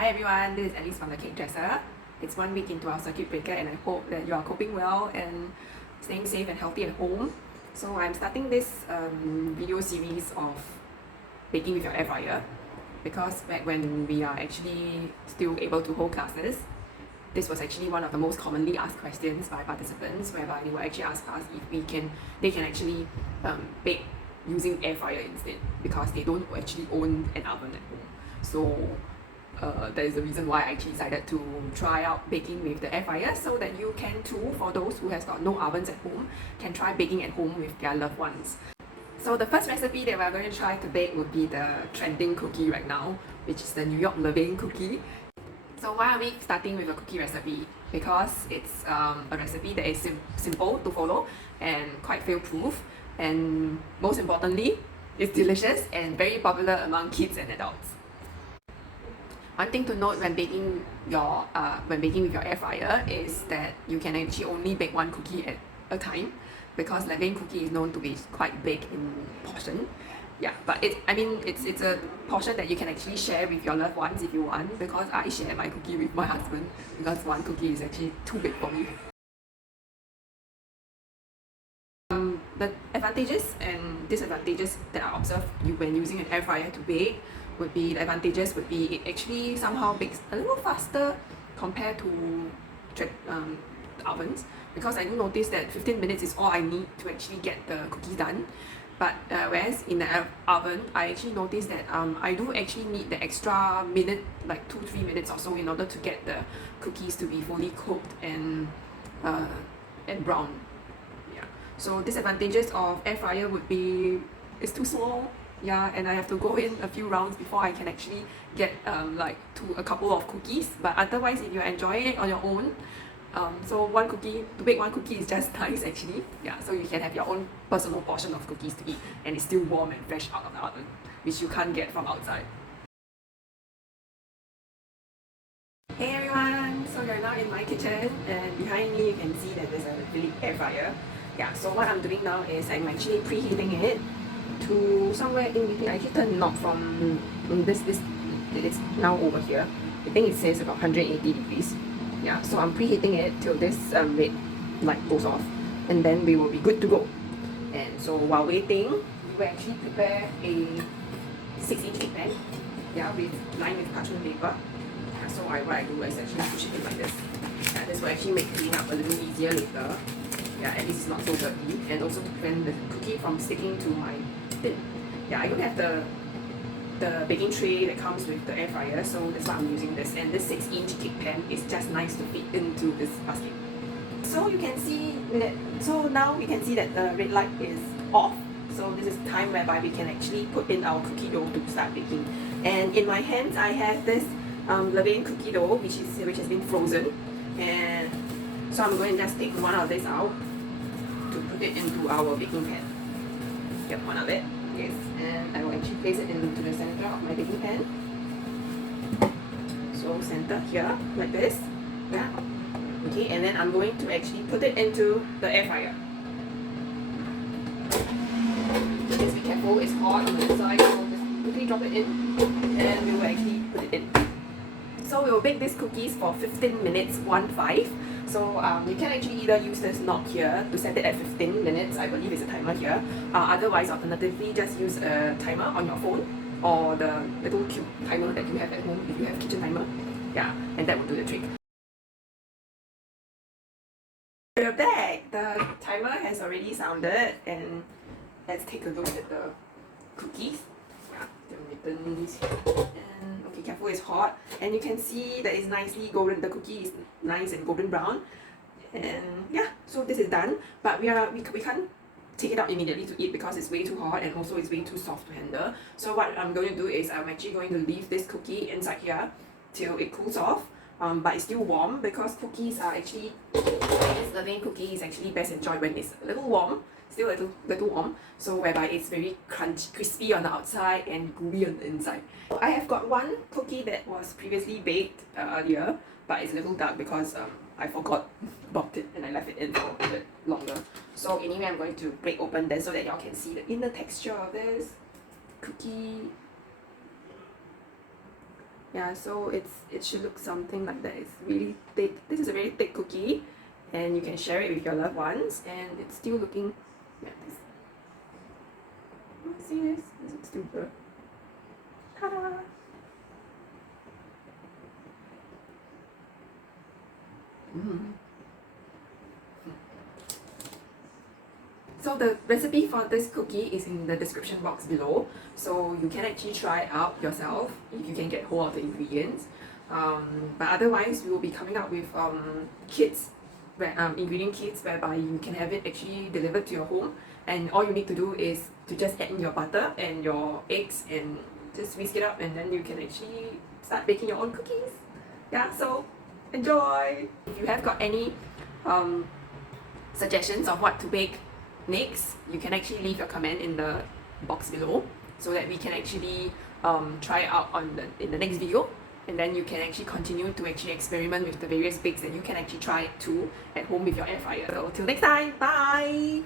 Hi everyone, this is Alice from the Cake Dresser. It's 1 week into our circuit breaker and I hope that you are coping well and staying safe and healthy at home. So I'm starting this video series of baking with your air fryer because back when we are actually still able to hold classes, this was actually one of the most commonly asked questions by participants, whereby they will actually ask us if they can actually bake using air fryer instead, because they don't actually own an oven at home. So that is the reason why I actually decided to try out baking with the air fryer, so that you can too, for those who has got no ovens at home, can try baking at home with their loved ones. So the first recipe that we're going to try to bake would be the trending cookie right now, which is the New York Levain cookie. So why are we starting with a cookie recipe? Because it's a recipe that is simple to follow and quite fail-proof, and most importantly, it's delicious and very popular among kids and adults. One thing to note when baking with your air fryer is that you can actually only bake one cookie at a time, because Levain cookie is known to be quite big in portion. Yeah, but it's a portion that you can actually share with your loved ones if you want, because I share my cookie with my husband because one cookie is actually too big for me. The advantages and disadvantages that I observe when using an air fryer to bake would be, the advantages would be it actually somehow bakes a little faster compared to ovens, because I do notice that 15 minutes is all I need to actually get the cookie done. But whereas in the oven, I actually noticed that I do actually need the extra minute, like 2-3 minutes or so, in order to get the cookies to be fully cooked and brown. Yeah. So disadvantages of air fryer would be it's too small. Yeah, and I have to go in a few rounds before I can actually get a couple of cookies. But otherwise, if you're enjoying it on your own, so to bake one cookie is just nice actually. Yeah, so you can have your own personal portion of cookies to eat, and it's still warm and fresh out of the oven, which you can't get from outside. Hey everyone, so you're now in my kitchen, and behind me you can see that there's a Delish air fryer. Yeah, so what I'm doing now is I'm actually preheating it to somewhere in between. I actually turned the knob from this it's now over here. I think it says about 180 degrees. Yeah, so I'm preheating it till this red light goes off, and then we will be good to go. And so while waiting, we will actually prepare a 6-inch cake pan, lined with parchment paper. Yeah, so what I do is actually push it in like this. Yeah, this will actually make cleaning up a little easier later. Yeah, at least it's not so dirty, and also to prevent the cookie from sticking to my tin. Yeah, I don't have the baking tray that comes with the air fryer, so that's why I'm using this. And this 6-inch cake pan is just nice to fit into this basket. So you can see that. So now we can see that the red light is off. So this is time whereby we can actually put in our cookie dough to start baking. And in my hands, I have this Levain cookie dough, which has been frozen. And so I'm going to just take one of this out to put it into our baking pan. Get one of it. Yes, and I will actually place it into the center of my baking pan. So center here, like this. Yeah. Okay, and then I'm going to actually put it into the air fryer. Just be careful, it's hot on the inside, so just quickly drop it in, and we will actually put it in. So we will bake these cookies for 15 minutes, 1-5. So you can actually either use this knob here to set it at 15 minutes. I believe it's a timer here. Otherwise, alternatively, just use a timer on your phone, or the little cube timer that you have at home if you have a kitchen timer. Yeah, and that will do the trick. We're back. The timer has already sounded, and let's take a look at the cookies. Yeah, they're written this here. And okay, careful, it's hot, and you can see that it's nicely golden. The cookie is nice and golden brown, and yeah, so this is done. But we can't take it out immediately to eat because it's way too hot, and also it's way too soft to handle. So what I'm going to do is I'm actually going to leave this cookie inside here till it cools off. But it's still warm, because cookies are actually, this Levain cookie is actually best enjoyed when it's a little warm, still a little warm, so whereby it's very crispy on the outside and gooey on the inside. I have got one cookie that was previously baked earlier, but it's a little dark because I forgot about it and I left it in for a bit longer. So anyway, I'm going to break open this so that y'all can see the inner texture of this cookie. Yeah, so it should look something like that. It's really thick. This is a very thick cookie, and you can share it with your loved ones, and it's still looking, yeah, this. Oh, see this? This is still good. Ta-da! Mm. So the recipe for this cookie is in the description box below, so you can actually try it out yourself if you can get hold of the ingredients. But otherwise, we will be coming up with kits, ingredient kits whereby you can have it actually delivered to your home, and all you need to do is to just add in your butter and your eggs and just whisk it up, and then you can actually start baking your own cookies. Yeah, so enjoy! If you have got any suggestions of what to bake next, you can actually leave your comment in the box below so that we can actually try it out in the next video, and then you can actually continue to actually experiment with the various bakes, and you can actually try it too at home with your air fryer. So till next time, bye!